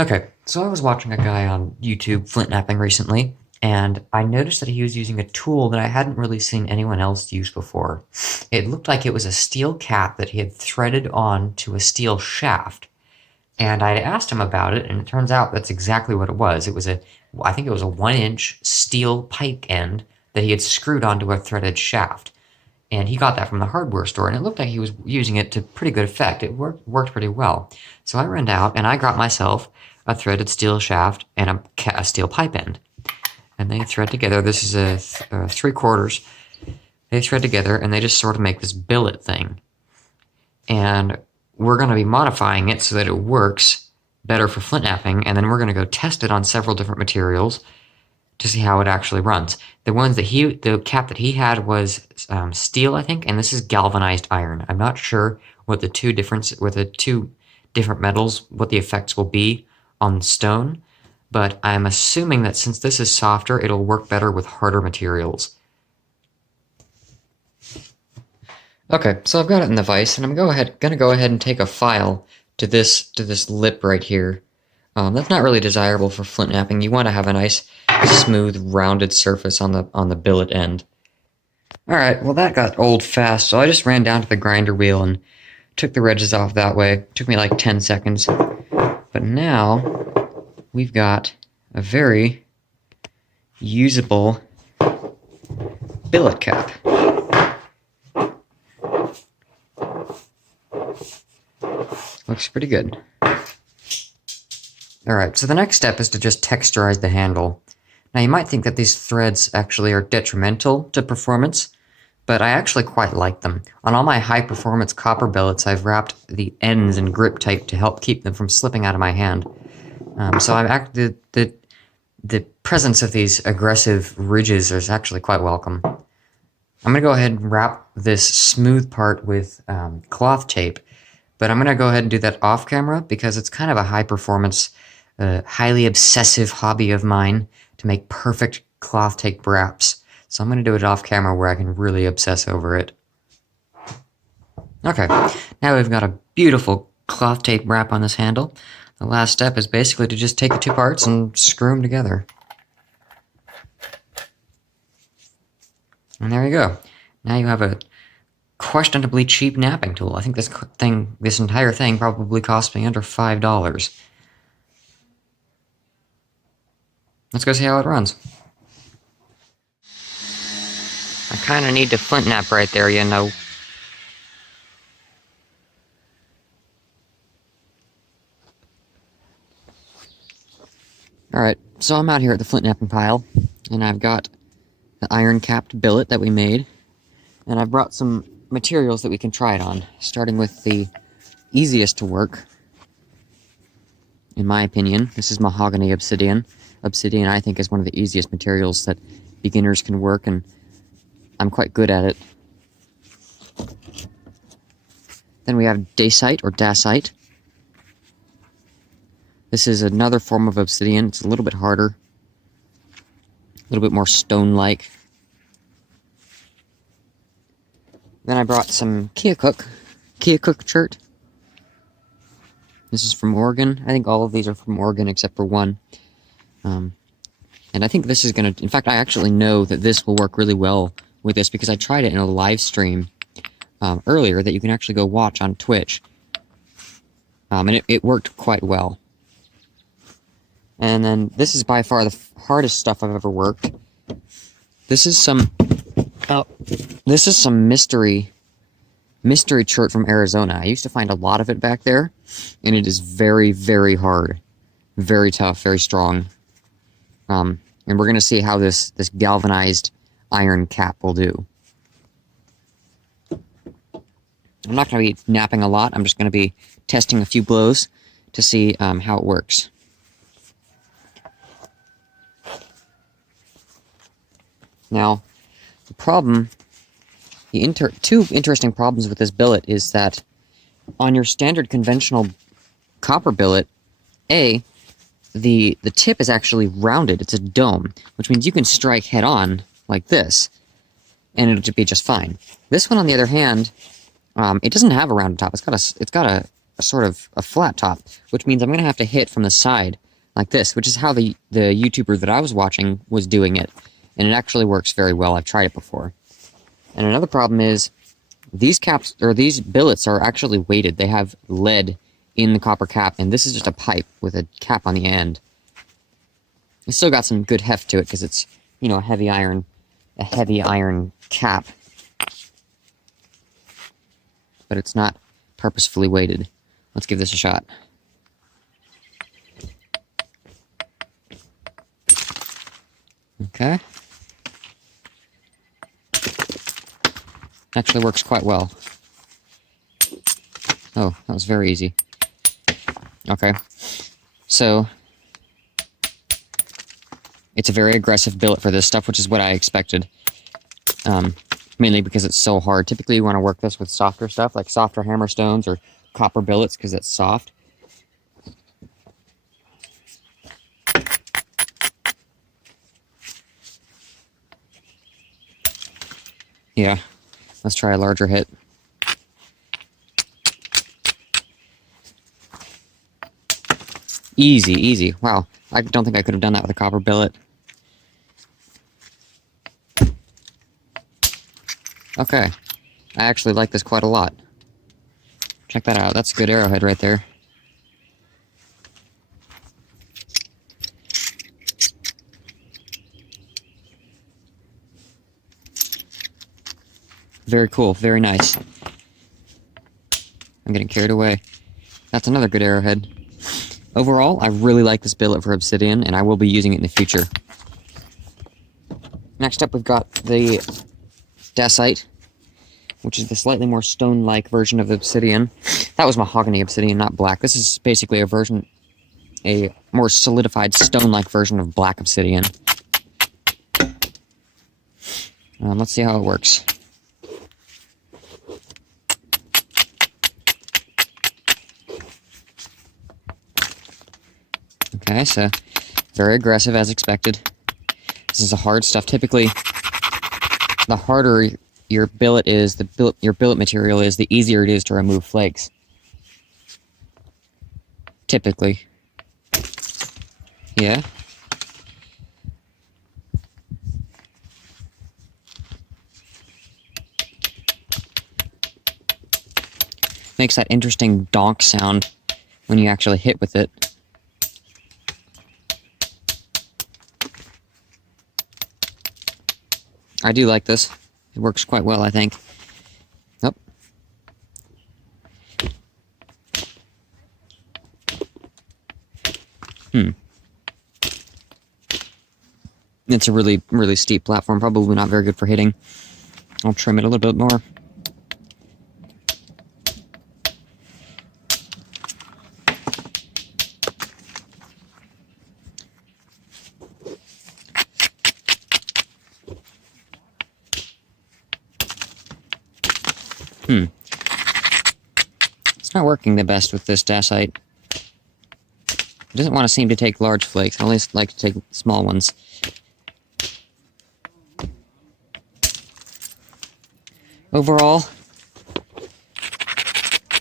Okay, so I was watching a guy on YouTube, Flint Knapping, recently, and I noticed that he was using a tool that I hadn't really seen anyone else use before. It looked like it was a steel cap that he had threaded on to a steel shaft, and I asked him about it, and it turns out that's exactly what it was. I think it was a 1-inch steel pike end that he had screwed onto a threaded shaft. And he got that from the hardware store, and it looked like he was using it to pretty good effect. It worked pretty well. So I ran out and I got myself a threaded steel shaft and a steel pipe end, and they thread together. This is a 3/4. They thread together and they just sort of make this billet thing. And we're going to be modifying it so that it works better for flint knapping, and then we're going to go test it on several different materials to see how it actually runs. The cap that he had was steel, I think, and this is galvanized iron. I'm not sure what the two different metals, what the effects will be on stone, but I'm assuming that since this is softer, it'll work better with harder materials. Okay, so I've got it in the vise, and I'm gonna go ahead and take a file to this lip right here. That's not really desirable for flint knapping. You want to have a nice, smooth, rounded surface on the billet end. Alright, well that got old fast, so I just ran down to the grinder wheel and took the wedges off that way. It took me like 10 seconds. But now, we've got a very usable billet cap. Looks pretty good. Alright, so the next step is to just texturize the handle. Now you might think that these threads actually are detrimental to performance, but I actually quite like them. On all my high-performance copper billets, I've wrapped the ends in grip tape to help keep them from slipping out of my hand. The presence of these aggressive ridges is actually quite welcome. I'm going to go ahead and wrap this smooth part with cloth tape, but I'm going to go ahead and do that off camera because it's kind of a high-performance, highly obsessive hobby of mine to make perfect cloth tape wraps. So I'm going to do it off camera where I can really obsess over it. Okay, now we've got a beautiful cloth tape wrap on this handle. The last step is basically to just take the two parts and screw them together. And there you go. Now you have a questionably cheap knapping tool. I think this entire thing probably cost me under $5. Let's go see how it runs. I kind of need to flint knap right there, you know. Alright, so I'm out here at the flint knapping pile, and I've got the iron-capped billet that we made, and I've brought some materials that we can try it on, starting with the easiest to work, in my opinion. This is mahogany obsidian. Obsidian, I think, is one of the easiest materials that beginners can work, and I'm quite good at it. Then we have dacite or dacite. This is another form of obsidian. It's a little bit harder, a little bit more stone-like. Then I brought some Keokuk chert. This is from Oregon. I think all of these are from Oregon except for one. And I think this is going to... In fact, I actually know that this will work really well with this because I tried it in a live stream earlier that you can actually go watch on Twitch. And it worked quite well. And then this is by far the hardest stuff I've ever worked. This is some mystery chert from Arizona. I used to find a lot of it back there, and it is very, very hard, very tough, very strong. And we're gonna see how this galvanized iron cap will do. I'm not gonna be knapping a lot. I'm just gonna be testing a few blows to see how it works. Now, the problem, two interesting problems with this billet is that on your standard conventional copper billet, the tip is actually rounded. It's a dome, which means you can strike head on like this, and it'll be just fine. This one, on the other hand, it doesn't have a rounded top. It's got a sort of a flat top, which means I'm going to have to hit from the side like this, which is how the YouTuber that I was watching was doing it. And it actually works very well. I've tried it before. And another problem is these caps, or these billets, are actually weighted. They have lead in the copper cap, and this is just a pipe with a cap on the end. It's still got some good heft to it because it's, you know, a heavy iron cap. But it's not purposefully weighted. Let's give this a shot. Okay. Actually works quite well. Oh, that was very easy. Okay. So, it's a very aggressive billet for this stuff, which is what I expected. Mainly because it's so hard. Typically you want to work this with softer stuff, like softer hammerstones or copper billets, because it's soft. Yeah, let's try a larger hit. Easy, easy. Wow, I don't think I could have done that with a copper billet. Okay, I actually like this quite a lot. Check that out, that's a good arrowhead right there. Very cool, very nice. I'm getting carried away. That's another good arrowhead. Overall, I really like this billet for obsidian, and I will be using it in the future. Next up, we've got the dacite, which is the slightly more stone-like version of obsidian. That was mahogany obsidian, not black. This is basically a more solidified stone-like version of black obsidian. Let's see how it works. Okay, so very aggressive as expected. This is a hard stuff. Typically, the harder your billet is, your billet material is, the easier it is to remove flakes. Typically. Yeah. Makes that interesting donk sound when you actually hit with it. I do like this. It works quite well, I think. Oh. It's a really, really steep platform. Probably not very good for hitting. I'll trim it a little bit more. It's not working the best with this dacite. It doesn't want to seem to take large flakes. I only like to take small ones. Overall,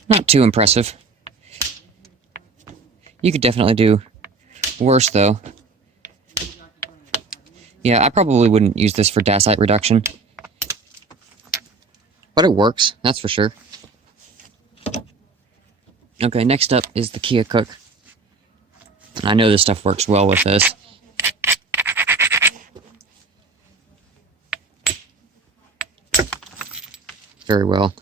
not too impressive. You could definitely do worse, though. Yeah, I probably wouldn't use this for dacite reduction. But it works, that's for sure. Okay, next up is the Kia Cook. I know this stuff works well with this. Very well.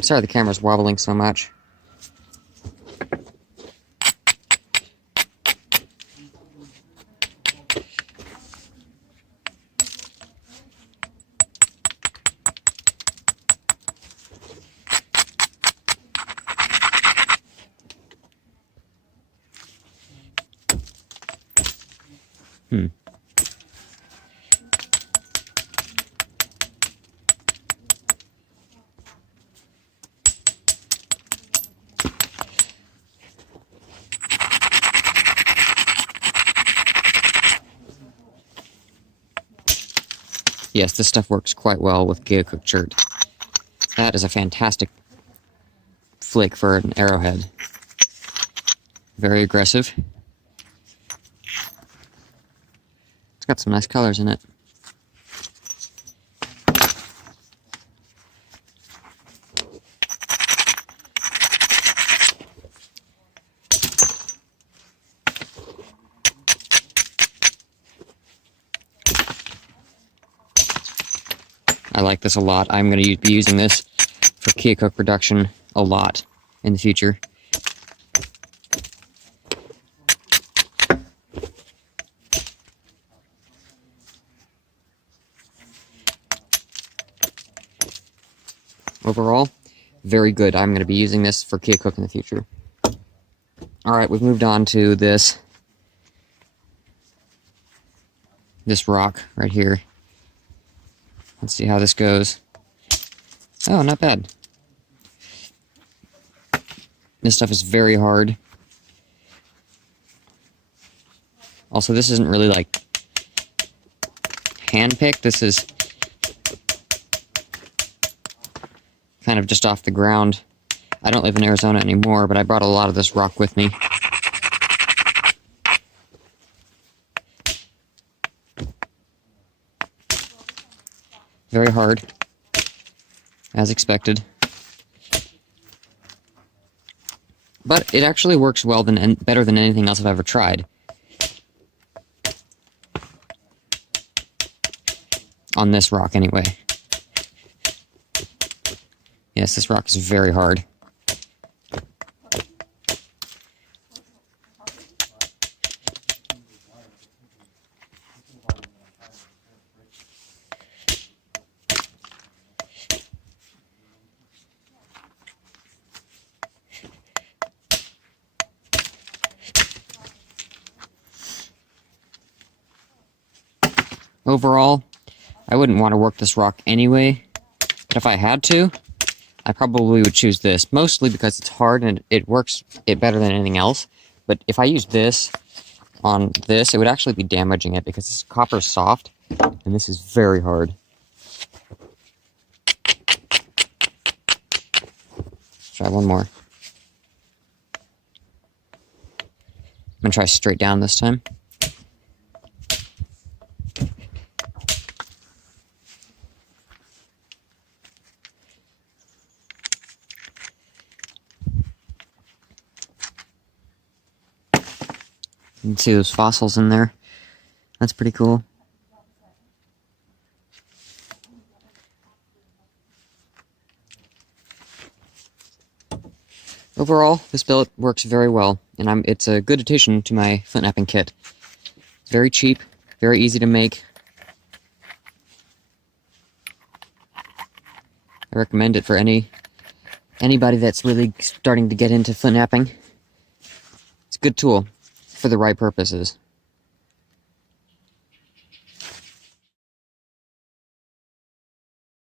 Sorry the camera's wobbling so much. Yes, this stuff works quite well with Geocooked shirt. That is a fantastic flick for an arrowhead. Very aggressive. It's got some nice colors in it. I like this a lot. I'm going to be using this for Keokuk production a lot in the future. Overall, very good. I'm going to be using this for Keokuk in the future. Alright, we've moved on to this rock right here. Let's see how this goes. Oh, not bad. This stuff is very hard. Also, this isn't really like hand-picked. This is kind of just off the ground. I don't live in Arizona anymore, but I brought a lot of this rock with me. Very hard, as expected. But it actually works well better than anything else I've ever tried. On this rock, anyway. Yes, this rock is very hard. Overall, I wouldn't want to work this rock anyway, but if I had to, I probably would choose this, mostly because it's hard and it works better than anything else. But if I used this on this, it would actually be damaging it because this copper is soft, and this is very hard. Try one more. I'm gonna try straight down this time. You can see those fossils in there. That's pretty cool. Overall, this billet works very well, and it's a good addition to my flint knapping kit. It's very cheap, very easy to make. I recommend it for anybody that's really starting to get into flint knapping. It's a good tool for the right purposes.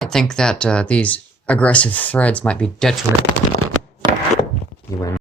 I think that these aggressive threads might be detrimental. You win.